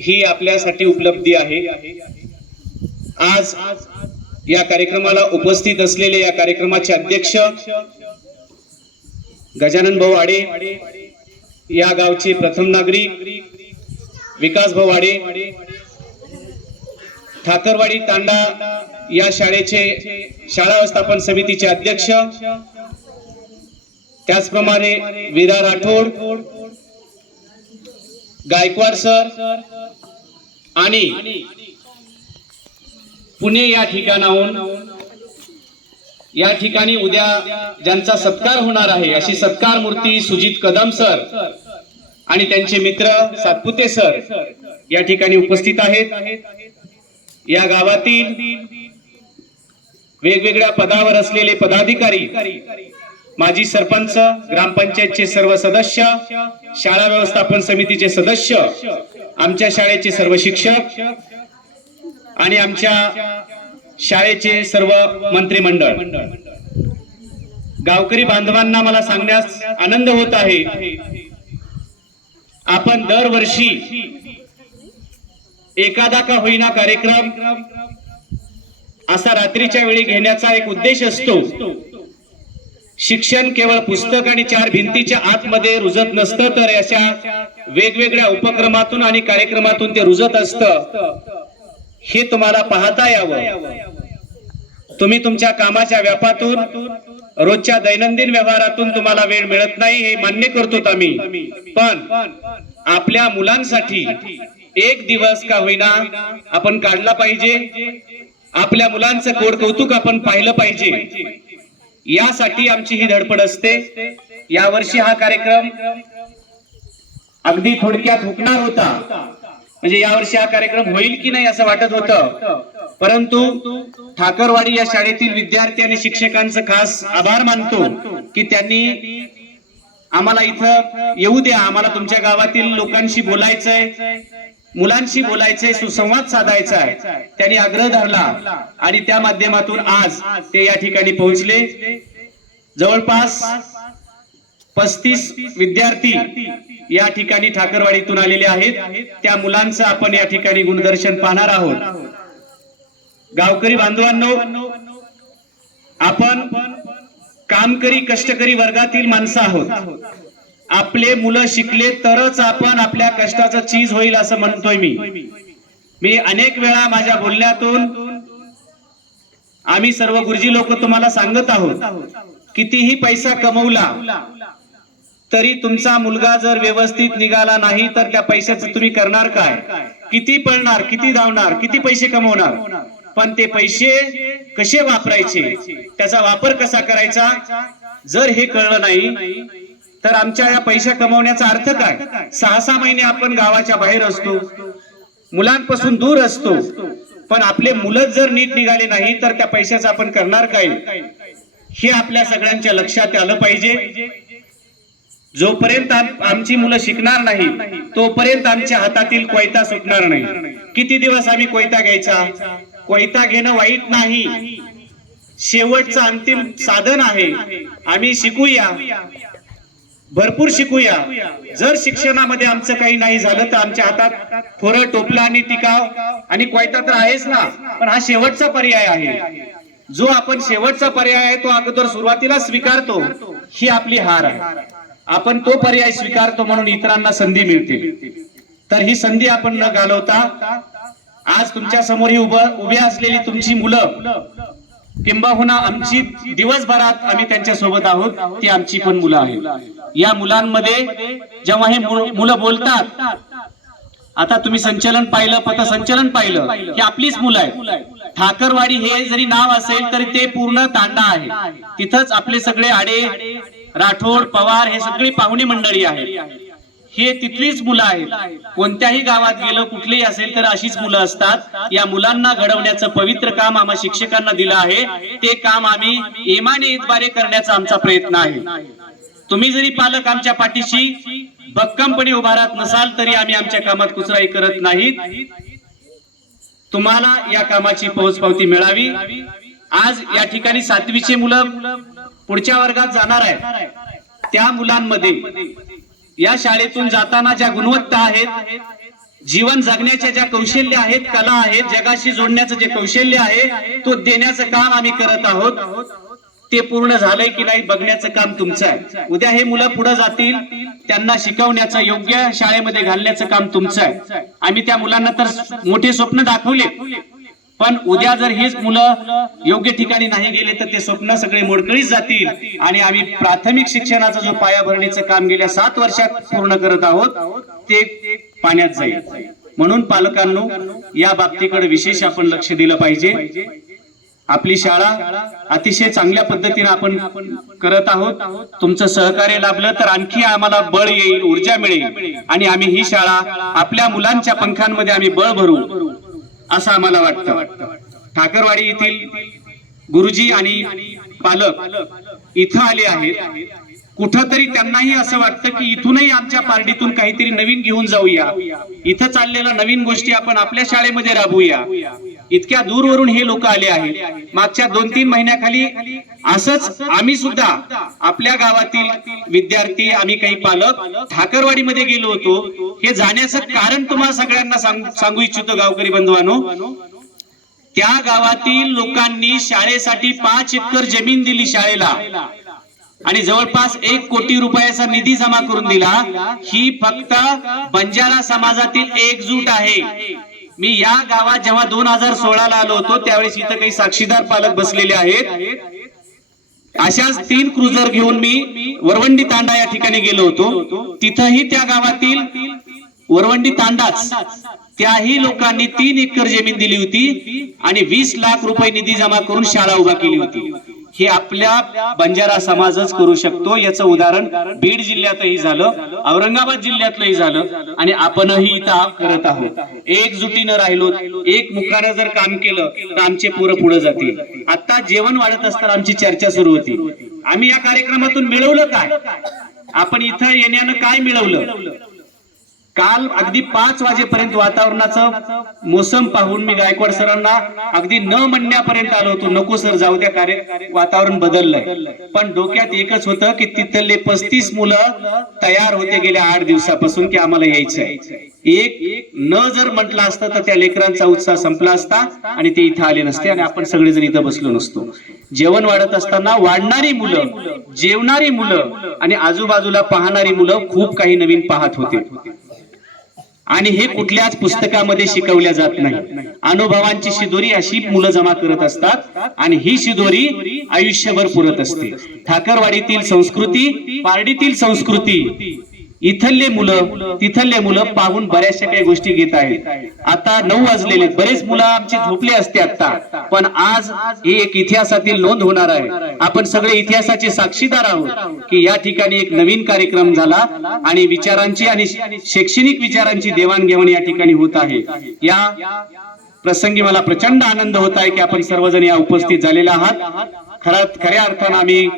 ही आपल्यासाठी उपलब्धी आहे. आज या कार्यक्रमाला उपस्थित असलेले या कार्यक्रमाचे अध्यक्ष गजानन भाऊ आडे या गावचे प्रथम नागरिक विकास भाऊ आडे ठाकरवाडी तांडा या शाळेचे शाळा व्यवस्थापन समितीचे अध्यक्ष त्याचप्रमाणे विरा राठोड गायकवाड सर आणि पुणे या ठिकाणाहून या ठिकाणी उद्या ज्यांचा सत्कार होणार आहे अशी सत्कार मूर्ती सुजित कदम सर आणि त्यांचे मित्र सातपुते सर या ठिकाणी उपस्थित आहेत. या गावातील वेगवेगळ्या पदावर असलेले पदाधिकारी माजी सरपंच ग्रामपंचायतचे सर्व सदस्य शाळा व्यवस्थापन समितीचे सदस्य आमच्या शाळेचे सर्व शिक्षक आणि आमच्या शाळेचे सर्व मंत्रिमंडळ. गावकरी बांधवांना मला सांगण्यास आनंद होत आहे. आपण दरवर्षी एखादा का होईना कार्यक्रम असा रात्रीच्या वेळी घेण्याचा एक उद्देश असतो. शिक्षण केवळ पुस्तक आणि चार भिंतीच्या आतमध्ये रुजत नसतं तर अशा वेगवेगळ्या उपक्रमातून आणि कार्यक्रमातून ते रुजत असतं. हे तुम्हाला पाहता यावं. तुम्ही तुमच्या कामाच्या व्यापातून रोजच्या दैनंदिन व्यवहारातून तुम्हाला वेळ मिळत नाही हे मान्य करतो आम्ही. पण आपल्या मुलांसाठी एक दिवस का होईना आपण काढला पाहिजे. आपल्या मुलांचं कोड कौतुक आपण पाहिलं पाहिजे. यासाठी आमची ही धडपड असते. यावर्षी हा कार्यक्रम अगदी थोडक्यात हुकणार होता. म्हणजे यावर्षी हा कार्यक्रम होईल की नाही असं वाटत होतं. परंतु ठाकरवाडी या शाळेतील विद्यार्थी आणि शिक्षकांचं खास आभार मानतो की त्यांनी आम्हाला इथं येऊ द्या. आम्हाला तुमच्या गावातील लोकांशी बोलायचंय. मुलांशी बोलायचंय सुसंवाद साधायचा आहे. त्यांनी आग्रह धरला आणि त्या माध्यमातून आज ते या ठिकाणी पोहोचले. जवळपास पस्तीस विद्यार्थी या ठिकाणी ठाकरवाडीतून आलेले आहेत. त्या मुलांचं आपण या ठिकाणी गुणदर्शन पाहणार आहोत. गावकरी बांधवांनो आपण कामकरी कष्टकरी वर्गातील माणसं आहोत. आपले मुलं शिकले तरच आपण आपल्या कष्टाचं चीज होईल असं म्हणतोय मी. मी अनेक वेळा माझ्या बोलण्यातून आम्ही सर्व गुरुजी लोक तुम्हाला सांगत आहोत कितीही पैसा कमवला तरी तुमचा मुलगा जर व्यवस्थित निघाला नाही तर त्या पैशाचं तुम्ही करणार काय? किती पळणार किती धावणार किती पैसे कमवणार? पण ते पैसे कसे वापरायचे? त्याचा वापर कसा करायचा? जर हे कळलं नाही तर आमच्या या पैसा कमवण्याचा अर्थ काय? सहा सहा महिने आपण गावाच्या बाहेर असतो. मुलांपासून दूर असतो. पण आपले मुलं जर नीट निघाले नाही तर त्या पैशाचं आपण करणार काय? हे आपल्या सगळ्यांच्या लक्षात आलं पाहिजे. जोपर्यंत आमची मुलं शिकणार नाही तोपर्यंत आमच्या हातातील कोयता सुटणार नाही. किती दिवस आम्ही कोयता घ्यायचा? कोयता घेणं वाईट नाही. शेवटचं अंतिम साधन आहे. आम्ही शिकूया. भरपूर शिकूया. जर शिक्षणामध्ये आमचं काही नाही झालं तर आमच्या हातात थोरं टोपला आणि टिकाव आणि कोयता तर आहेच ना. पण हा शेवटचा पर्याय आहे. जो आपण शेवटचा पर्याय आहे तो अगोदर सुरुवातीला स्वीकारतो ही आपली हार आहे. आपण तो पर्याय स्वीकारतो म्हणून इतरांना संधी मिळते. तर ही संधी आपण न घालवता आज तुमच्यासमोर ही उभं उभी असलेली तुमची मुलं किंबहुना आमची दिवसभरात आम्ही त्यांच्यासोबत आहोत ती आमची पण मुलं आहेत. या मुलांमध्ये जेव्हा हे मुलं बोलतात आता तुम्ही संचलन पाहिलं पथसंचलन पाहिलं की आपलीच मुलं आहेत. ठाकरवाडी हे जरी नाव असेल तरी ते पूर्ण तांडा आहे. तिथंच आपले सगळे आडे राठोड पवार हे सगळी पाहुणी मंडळी आहेत. हे तिथलीच मुलं आहेत. कोणत्याही गावात गेलं कुठलेही असेल तर अशीच मुलं असतात. या मुलांना घडवण्याचं पवित्र काम आम्हा शिक्षकांना दिलं आहे. ते काम आम्ही एमाने इतबारे करण्याचा आमचा प्रयत्न आहे. तुम्ही जरी पालक आमच्या पाठीशी भक्कमपणे उभा राहत नसाल तरी आम्ही आमच्या कामात कुचराई करत नाहीत. तुम्हाला या कामाची पोहोचपावती मिळावी. आज या ठिकाणी सातवीचे मुलं पुढच्या वर्गात जाणार आहेत. त्या मुलांमध्ये या शाळेतून जाताना ज्या गुणवत्ता आहेत जीवन जगण्याच्या ज्या कौशल्य आहेत कला आहेत जगाशी जोडण्याचं जे कौशल्य आहे तो देण्याचं काम आम्ही करत आहोत. ते पूर्ण झालंय की नाही बघण्याचं काम तुमचं आहे. उद्या हे मुलं पुढे जातील त्यांना शिकवण्याचं योग्य शाळेमध्ये घालण्याचं काम तुमचं आहे. आम्ही त्या मुलांना तर मोठे स्वप्न दाखवले. पण उद्या जर हेच मुलं योग्य ठिकाणी नाही गेले तर ते स्वप्न सगळे मोडकळीत जातील. आणि आम्ही प्राथमिक शिक्षणाचा जो पायाभरणीचं काम गेल्या सात वर्षात पूर्ण करत आहोत ते पाण्यात जाईल. म्हणून पालकांनो या बाबतीकडे विशेष आपण लक्ष दिलं पाहिजे. आपली शाळा अतिशय चांगल्या पद्धतीने आपण करत आहोत. तुमचं सहकार्य लाभलं तर आणखी आम्हाला बळ येईल ऊर्जा मिळेल आणि आम्ही ही शाळा आपल्या मुलांच्या पंखांमध्ये आम्ही बळ भरू असं आम्हाला वाटतं. ठाकरवाडी येथील गुरुजी आणि पालक इथं आले आहेत. कुठंतरी त्यांनाही असं वाटतं की इथूनही आमच्या पार्टीतून काहीतरी नवीन घेऊन जाऊया. इथं चाललेल्या नवीन गोष्टी आपण आपल्या शाळेमध्ये राबवूया. इतक्या दूरवरून हे लोक आले आहेत. मागच्या दोन तीन महिन्याखाली असंच आम्ही सुद्धा आपल्या गावातील विद्यार्थी आम्ही काही पालक ठाकरवाडीमध्ये गेलो होतो. हे जाण्याचं कारण तुम्हाला सगळ्यांना सांगू इच्छितो गावकरी बंधवांनो. त्या गावातील लोकांनी शाळेसाठी पाच एकर जमीन दिली शाळेला. आणि जवळपास एक कोटी रुपयाचा निधी जमा करून दिला. ही फक्त बंजारा समाजातील एकजूट आहे. मी या गावात जेव्हा दोन हजार सोळाला आलो होतो त्यावेळेस इथं काही साक्षीदार पालक बसलेले आहेत. अशाच तीन क्रुझर घेऊन मी वरवंडी तांडा या ठिकाणी गेलो होतो. तिथंही त्या गावातील वरवंडी तांडाच त्याही लोकांनी तीन एकर जमीन दिली होती आणि वीस लाख रुपये निधी जमा करून शाळा उभा केली होती. हे आपल्या बंजारा समाजच करू शकतो. याचं उदाहरण बीड जिल्ह्यातही झालं औरंगाबाद जिल्ह्यातलंही झालं आणि आपणही इथं करत आहोत. एकजुटीनं राहिलो एक मुखानं जर काम केलं तर आमचे पोरं पुढे जातील. आता जेवण वाढत असताना आमची चर्चा सुरू होती. आम्ही या कार्यक्रमातून मिळवलं काय? आपण इथं येण्यानं काय मिळवलं? काल अगदी पाच वाजेपर्यंत वातावरणाचं मोसम पाहून मी गायकवाड सरांना अगदी न म्हणण्यापर्यंत आलो होतो. नको सर जाऊ द्या कार्य वातावरण बदललंय. पण डोक्यात एकच होतं की तिथले पस्तीस मुलं तयार होते गेल्या आठ दिवसापासून की आम्हाला यायचंय. एक न जर म्हटलं असतं तर त्या लेकरांचा उत्साह संपला असता आणि ते इथं आले नसते आणि आपण सगळेजण इथं बसलो नसतो. जेवण वाढत असताना वाढणारी मुलं जेवणारी मुलं आणि आजूबाजूला पाहणारी मुलं खूप काही नवीन पाहत होते. आणि हे कुठल्याच पुस्तकामध्ये शिकवल्या जात नाही. अनुभवांची शिदोरी अशी मुलं जमा करत असतात आणि ही शिदोरी आयुष्यभर पुरत असते. ठाकरवाडीतील संस्कृती पारडीतील संस्कृती इथले मुलं तिथले मुलं पाहून बऱ्याचशा काही गोष्टी घेत आहेत. आता नऊ वाजलेले. बरेच मुलं आमचे झोपले असते आता. पण आज ही एक इतिहासातील नोंद होणार आहे. आपण सगळे इतिहासाचे साक्षीदार आहोत की या ठिकाणी एक नवीन कार्यक्रम झाला आणि विचारांची आणि शैक्षणिक विचारांची देवाणघेवाण या ठिकाणी होत आहे. या प्रसंगी मला प्रचंड आनंद होत आहे की आपण सर्वजण या उपस्थित झालेले आहात. खरं खऱ्या अर्थानं आम्ही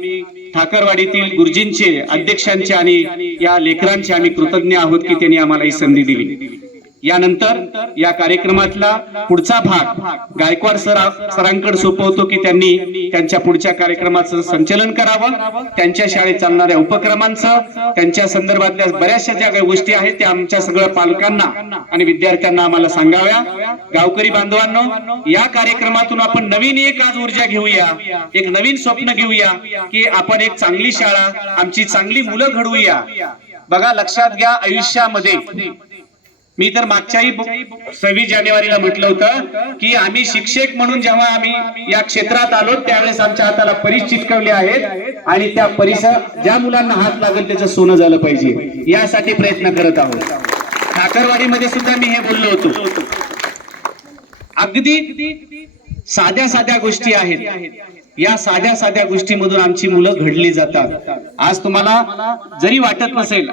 ठाकरवाडीतील गुरुजींचे अध्यक्षांचे आणि या लेकरांचे आम्ही कृतज्ञ आहोत की त्यांनी आम्हाला ही संधी दिली. यानंतर या कार्यक्रमातला पुढचा भाग गायकवाड सर सरांकडे सोपवतो की त्यांनी त्यांच्या पुढच्या कार्यक्रमाचं संचलन करावं. त्यांच्या शाळेत चालणाऱ्या उपक्रमांचं त्यांच्या संदर्भातल्या बऱ्याचशा ज्या काही गोष्टी आहेत त्या आमच्या सगळ्या पालकांना आणि विद्यार्थ्यांना आम्हाला सांगाव्या. गावकरी बांधवांनो या कार्यक्रमातून आपण नवीन एक आज ऊर्जा घेऊया. एक नवीन स्वप्न घेऊया की आपण एक चांगली शाळा आमची चांगली मुलं घडवूया. बघा लक्षात घ्या आयुष्यामध्ये मी तर मागच्याही सव्वीस जानेवारीला म्हटलं होतं की आम्ही शिक्षक म्हणून जेव्हा आम्ही या क्षेत्रात आलो त्यावेळेस आमच्या हाताला परीस चिटकवले आहेत आणि त्या परिसर ज्या मुलांना हात लागेल त्याचं सोनं झालं पाहिजे यासाठी प्रयत्न करत आहोत. ठाकरवाडीमध्ये सुद्धा मी हे बोललो होतो. अगदी साध्या साध्या गोष्टी आहेत. या साध्या साध्या गोष्टीमधून आमची मुलं घडली जातात. आज तुम्हाला जरी वाटत नसेल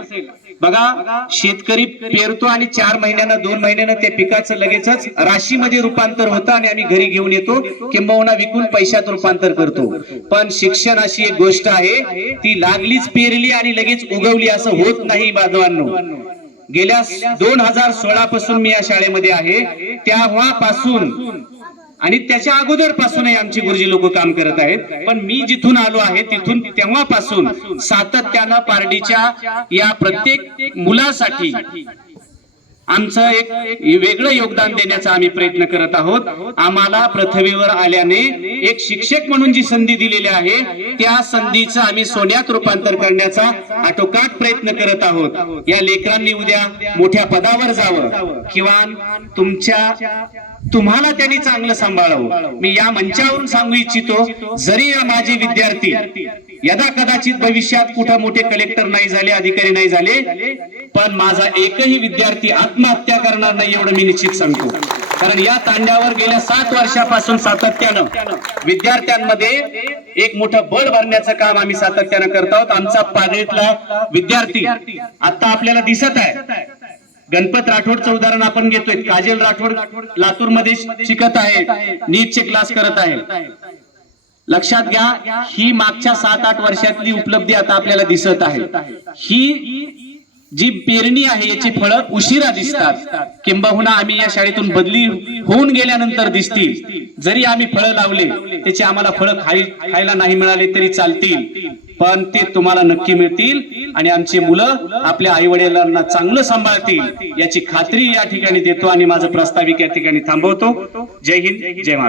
बघा शेतकरी पेरतो आणि चार महिन्यानं दोन महिन्यानं त्या पिकाचं लगेचच राशीमध्ये रूपांतर होतं आणि आम्ही घरी घेऊन येतो किंबहुना विकून पैशात रूपांतर करतो. पण शिक्षण अशी एक गोष्ट आहे ती लागलीच पेरली आणि लगेच उगवली असं होत नाही बांधवांनो. गेल्या दोन हजार सोळा पासून मी या शाळेमध्ये आहे तेव्हापासून आणि त्याच्या अगोदरपासूनही आमची गुरुजी लोक काम करत आहेत. पण मी जिथून आलो आहे तिथून तेव्हापासून सातत्यानं पारडीच्या या प्रत्येक मुलासाठी आमचं एक वेगळं योगदान देण्याचा आम्ही प्रयत्न करत आहोत. आम्हाला पृथ्वीवर आल्याने एक शिक्षक म्हणून जी संधी दिलेली आहे त्या संधीचं आम्ही सोन्यात रूपांतर करण्याचा आटोकाट प्रयत्न करत आहोत. या लेकरांनी उद्या मोठ्या पदावर जावं किंवा तुमच्या तुम्हाला त्यांनी चांगलं सांभाळावं. मी या मंचावरून सांगू इच्छितो जरी माझे विद्यार्थी यदा कदाचित भविष्यात कुठं मोठे कलेक्टर नाही झाले अधिकारी नाही झाले पण माझा एकही विद्यार्थी आत्महत्या करणार नाही एवढं मी निश्चित सांगतो. कारण या तांड्यावर गेल्या सात वर्षापासून सातत्यानं विद्यार्थ्यांमध्ये एक मोठं बळ भरण्याचं काम आम्ही सातत्यानं करत आहोत. आमचा पाडेतला विद्यार्थी आता आपल्याला दिसत आहे. गणपत राठोडचं उदाहरण आपण घेतोय. काजल राठोड लातूरमध्ये शिकत आहे. नीटचे क्लास करत आहे. लक्षात घ्या ही मागच्या सात आठ वर्षातली उपलब्धी आता आपल्याला दिसत आहे. ही जी पेरणी आहे याची फळं उशिरा दिसतात. किंबहुना आम्ही या शाळेतून बदली होऊन गेल्यानंतर दिसतील. जरी आम्ही फळं लावले त्याची आम्हाला फळं खाई खायला नाही मिळाले तरी चालतील. पण ते तुम्हाला नक्की मिळतील आणि आमची मुलं आपल्या आई वडिलांना चांगलं सांभाळतील याची खात्री या ठिकाणी देतो आणि माझं प्रास्ताविक या ठिकाणी थांबवतो. जय हिंद जय महाराष्ट्र.